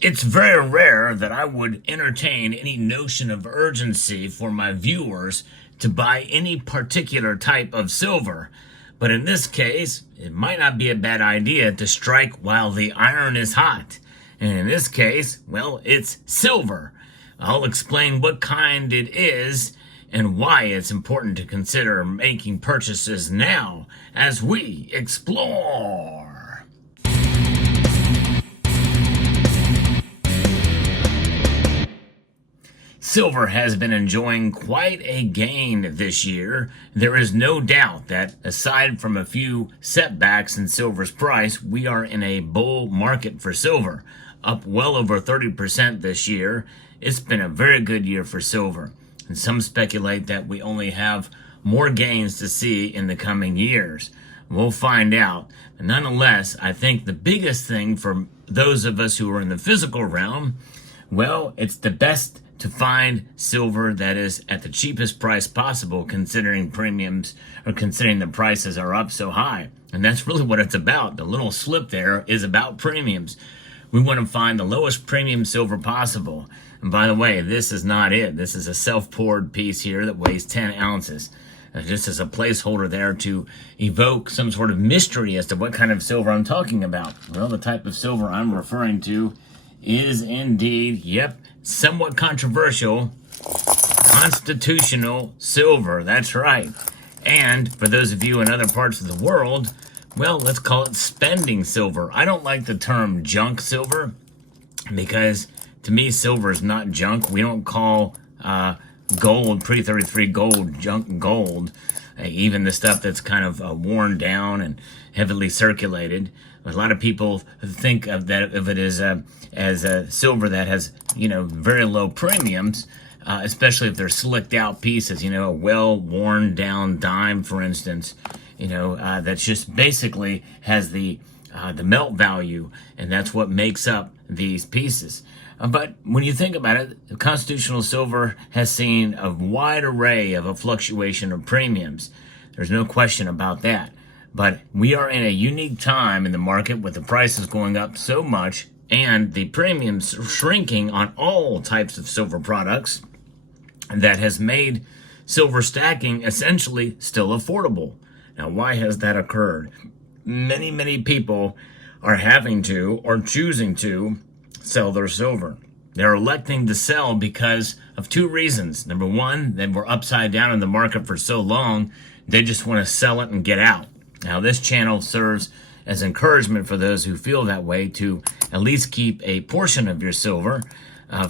It's very rare that I would entertain any notion of urgency for my viewers to buy any particular type of silver. But in this case, it might not be a bad idea to strike while the iron is hot. And in this case, well, it's silver. I'll explain what kind it is and why it's important to consider making purchases now as we explore. Silver has been enjoying quite a gain this year. There is no doubt that aside from a few setbacks in silver's price, we are in a bull market for silver, up well over 30% this year. It's been a very good year for silver, and some speculate that we only have more gains to see in the coming years. We'll find out. But nonetheless, I think the biggest thing for those of us who are in the physical realm, well, it's the best to find silver that is at the cheapest price possible, considering premiums or considering the prices are up so high. And that's really what it's about. The little slip there is about premiums. We want to find the lowest premium silver possible. And by the way, this is not it. This is a self-poured piece here that weighs 10 ounces. Just as a placeholder there to evoke some sort of mystery as to what kind of silver I'm talking about. Well, the type of silver I'm referring to is indeed, somewhat controversial, constitutional silver. That's right. And for those of you in other parts of the world, well, let's call it spending silver. I don't like the term junk silver because to me, silver is not junk. We don't call gold, pre-33 gold, junk gold. Even the stuff that's kind of worn down and heavily circulated. A lot of people think of it as a silver that has, very low premiums, especially if they're slicked out pieces, a well worn down dime, for instance, that's just basically has the melt value, and that's what makes up these pieces. But when you think about it, constitutional silver has seen a wide array of a fluctuation of premiums. There's no question about that. But we are in a unique time in the market with the prices going up so much and the premiums shrinking on all types of silver products that has made silver stacking essentially still affordable. Now, why has that occurred? Many people are having to or choosing to sell their silver. They're electing to sell because of two reasons. Number one, they were upside down in the market for so long, they just want to sell it and get out. Now, this channel serves as encouragement for those who feel that way to at least keep a portion of your silver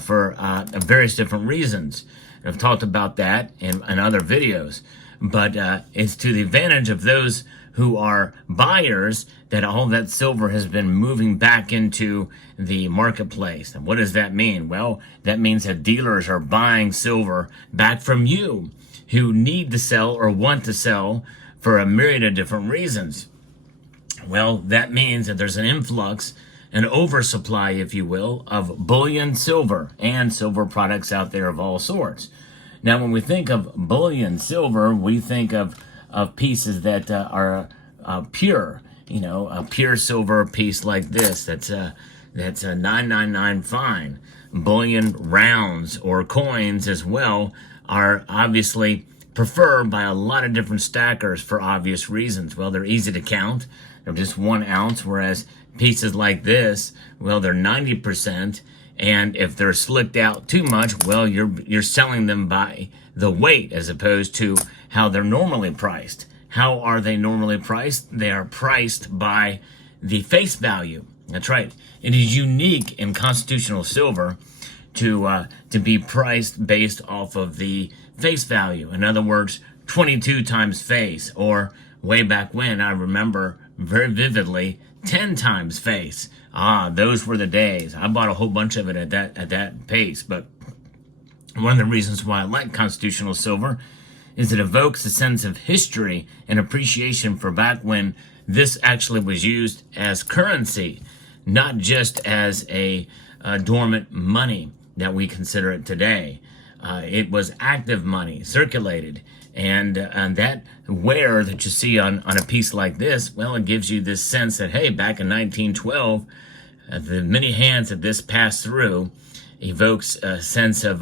for various different reasons. I've talked about that in other videos, but it's to the advantage of those who are buyers that all that silver has been moving back into the marketplace. And what does that mean? Well, that means that dealers are buying silver back from you who need to sell or want to sell for a myriad of different reasons. Well, that means that there's an influx, an oversupply, if you will, of bullion silver and silver products out there of all sorts. Now, when we think of bullion silver, we think of pieces that are pure. A pure silver piece like this that's a 999 fine. Bullion rounds or coins as well are obviously preferred by a lot of different stackers for obvious reasons. Well, they're easy to count. They're just 1 ounce, whereas pieces like this, well, they're 90%. And if they're slicked out too much, well, you're selling them by the weight as opposed to how they're normally priced. How are they normally priced? They are priced by the face value. That's right. It is unique in constitutional silver to be priced based off of the face value. In other words, 22 times face, or way back when, I remember very vividly, 10 times face. Those were the days. I bought a whole bunch of it at that pace. But one of the reasons why I like constitutional silver is it evokes a sense of history and appreciation for back when this actually was used as currency, not just as a dormant money that we consider it today. It was active money, circulated. And that wear that you see on a piece like this, well, it gives you this sense that, hey, back in 1912, the many hands that this passed through evokes a sense of,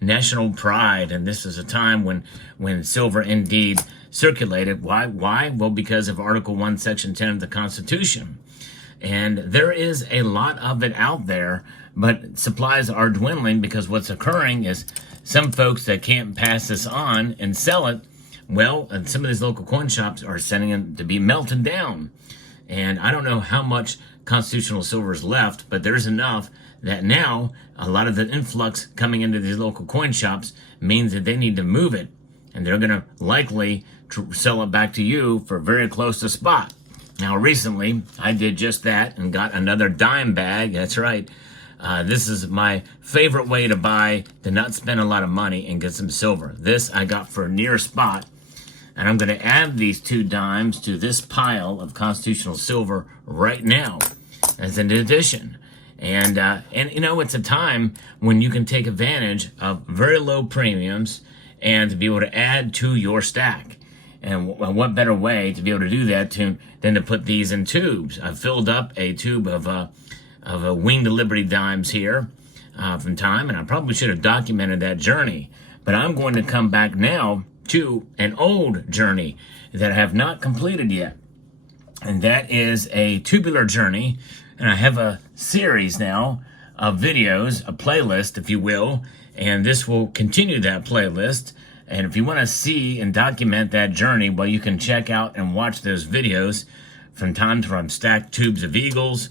national pride. And this is a time when silver indeed circulated. Why? Well, because of Article 1, Section 10 of the Constitution. And there is a lot of it out there, but supplies are dwindling because what's occurring is some folks that can't pass this on and sell it, well, and some of these local coin shops are sending it to be melted down. And I don't know how much constitutional silver is left, but there's enough that now a lot of the influx coming into these local coin shops means that they need to move it. And they're going to likely sell it back to you for very close to spot. Now, recently, I did just that and got another dime bag. That's right. This is my favorite way to buy, to not spend a lot of money and get some silver. This I got for near spot. And I'm going to add these 2 dimes to this pile of constitutional silver right now as an addition. And it's a time when you can take advantage of very low premiums and to be able to add to your stack. And what better way to be able to do that than to put these in tubes? I've filled up a tube of Winged Liberty dimes here from time, and I probably should have documented that journey. But I'm going to come back now to an old journey that I have not completed yet. And that is a tubular journey. And I have a series now of videos, a playlist, if you will. And this will continue that playlist. And if you want to see and document that journey, well, you can check out and watch those videos from times where I'm stacked tubes of eagles,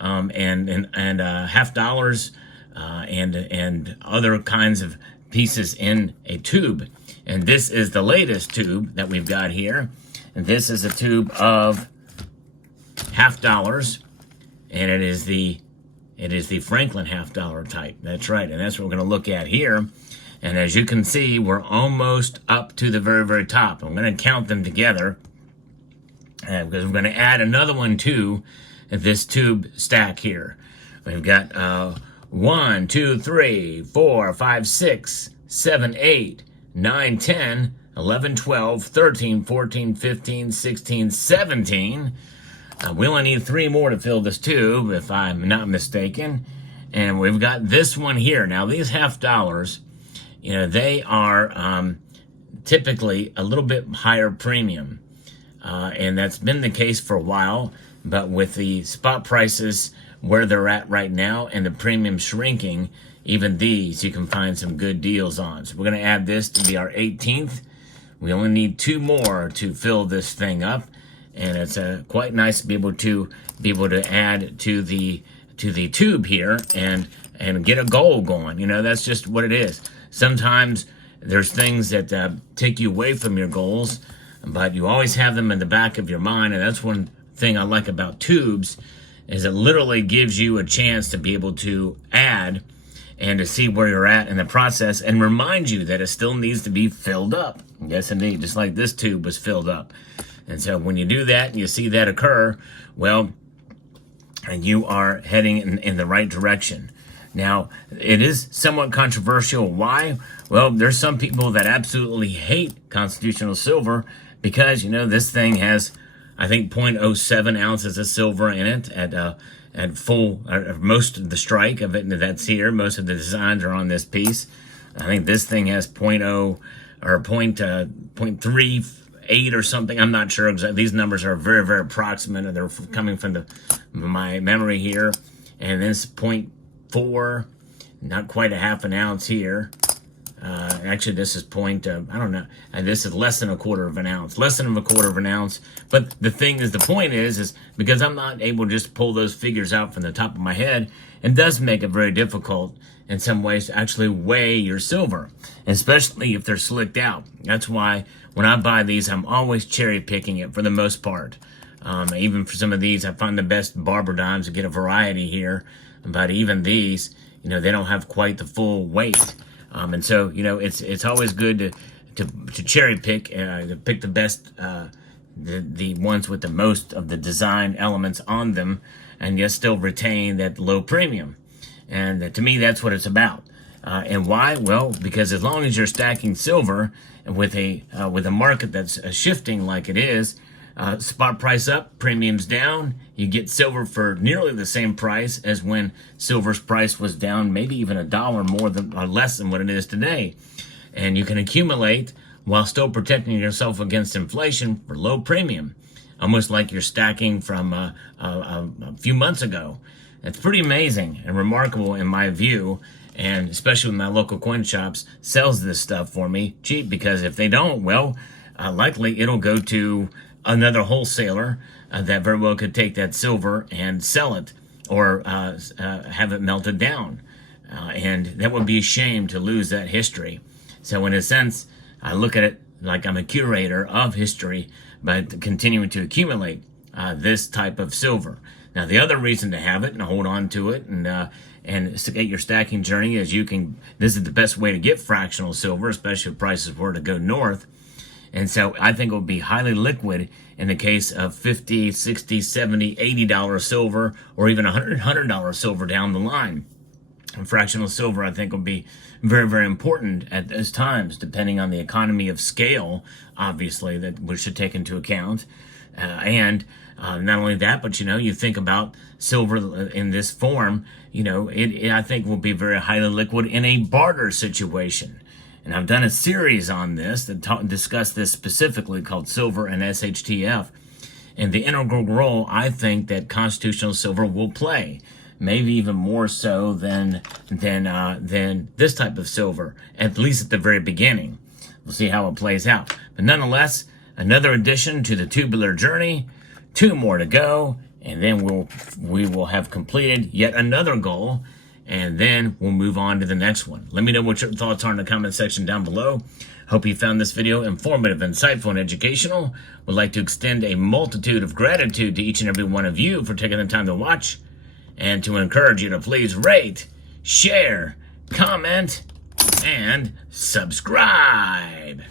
and half dollars, and other kinds of pieces in a tube. And this is the latest tube that we've got here. And this is a tube of half dollars, and it is the Franklin half dollar type. That's right, and that's what we're going to look at here. And as you can see, we're almost up to the very, very top. I'm going to count them together because we're going to add another one to this tube stack here. We've got 1, 2, 3, 4, 5, 6, 7, 8, 9, 10, 11, 12, 13, 14, 15, 16, 17. We only need 3 more to fill this tube, if I'm not mistaken. And we've got this one here. Now, these half dollars, they are typically a little bit higher premium. And that's been the case for a while. But with the spot prices where they're at right now and the premium shrinking, even these you can find some good deals on. So we're going to add this to be our 18th. We only need 2 more to fill this thing up. And it's quite nice to be able to add to the tube here and get a goal going. That's just what it is. Sometimes there's things that take you away from your goals, but you always have them in the back of your mind. And that's one thing I like about tubes, is it literally gives you a chance to be able to add and to see where you're at in the process and remind you that it still needs to be filled up. Yes, indeed, just like this tube was filled up. And so when you do that and you see that occur, well, you are heading in the right direction. Now, it is somewhat controversial. Why? Well, there's some people that absolutely hate constitutional silver because, this thing has, I think, 0.07 ounces of silver in it at full, most of the strike of it that's here. Most of the designs are on this piece. I think this thing has 0.0 or 0.38 or something. I'm not sure exactly. These numbers are very, very approximate. They're coming from my memory here. And this 0.4, not quite a half an ounce here. Actually, this is I don't know. And this is less than a quarter of an ounce. Less than a quarter of an ounce. But the point is because I'm not able to just pull those figures out from the top of my head, it does make it very difficult in some ways to actually weigh your silver, especially if they're slicked out. That's why when I buy these, I'm always cherry picking it for the most part. Even for some of these, I find the best barber dimes to get a variety here. But even these, they don't have quite the full weight. And so, it's always good to cherry pick, to pick the best, the ones with the most of the design elements on them, and yet still retain that low premium. And to me, that's what it's about. And why? Well, because as long as you're stacking silver with a market that's shifting like it is, spot price up, premiums down. You get silver for nearly the same price as when silver's price was down, maybe even $1 more than or less than what it is today. And you can accumulate while still protecting yourself against inflation for low premium, almost like you're stacking from a few months ago. It's pretty amazing and remarkable in my view, and especially when my local coin shops sells this stuff for me cheap, because if they don't, well, likely it'll go to another wholesaler that very well could take that silver and sell it, or have it melted down. And that would be a shame to lose that history. So in a sense, I look at it like I'm a curator of history by continuing to accumulate this type of silver. Now, the other reason to have it and hold on to it and get your stacking journey is this is the best way to get fractional silver, especially if prices were to go north. And so I think it will be highly liquid in the case of $50, $60, $70, $80 silver, or even $100 silver down the line. And fractional silver, I think, will be very, very important at those times, depending on the economy of scale, obviously, that we should take into account. And not only that, but, you think about silver in this form, it I think will be very highly liquid in a barter situation. And I've done a series on this that discuss this specifically, called Silver and SHTF, and the integral role I think that constitutional silver will play, maybe even more so than this type of silver, at least at the very beginning. We'll see how it plays out. But nonetheless, another addition to the tubular journey, 2 more to go, and then we will have completed yet another goal. And then we'll move on to the next one. Let me know what your thoughts are in the comment section down below. Hope you found this video informative, insightful, and educational. Would like to extend a multitude of gratitude to each and every one of you for taking the time to watch, and to encourage you to please rate, share, comment, and subscribe.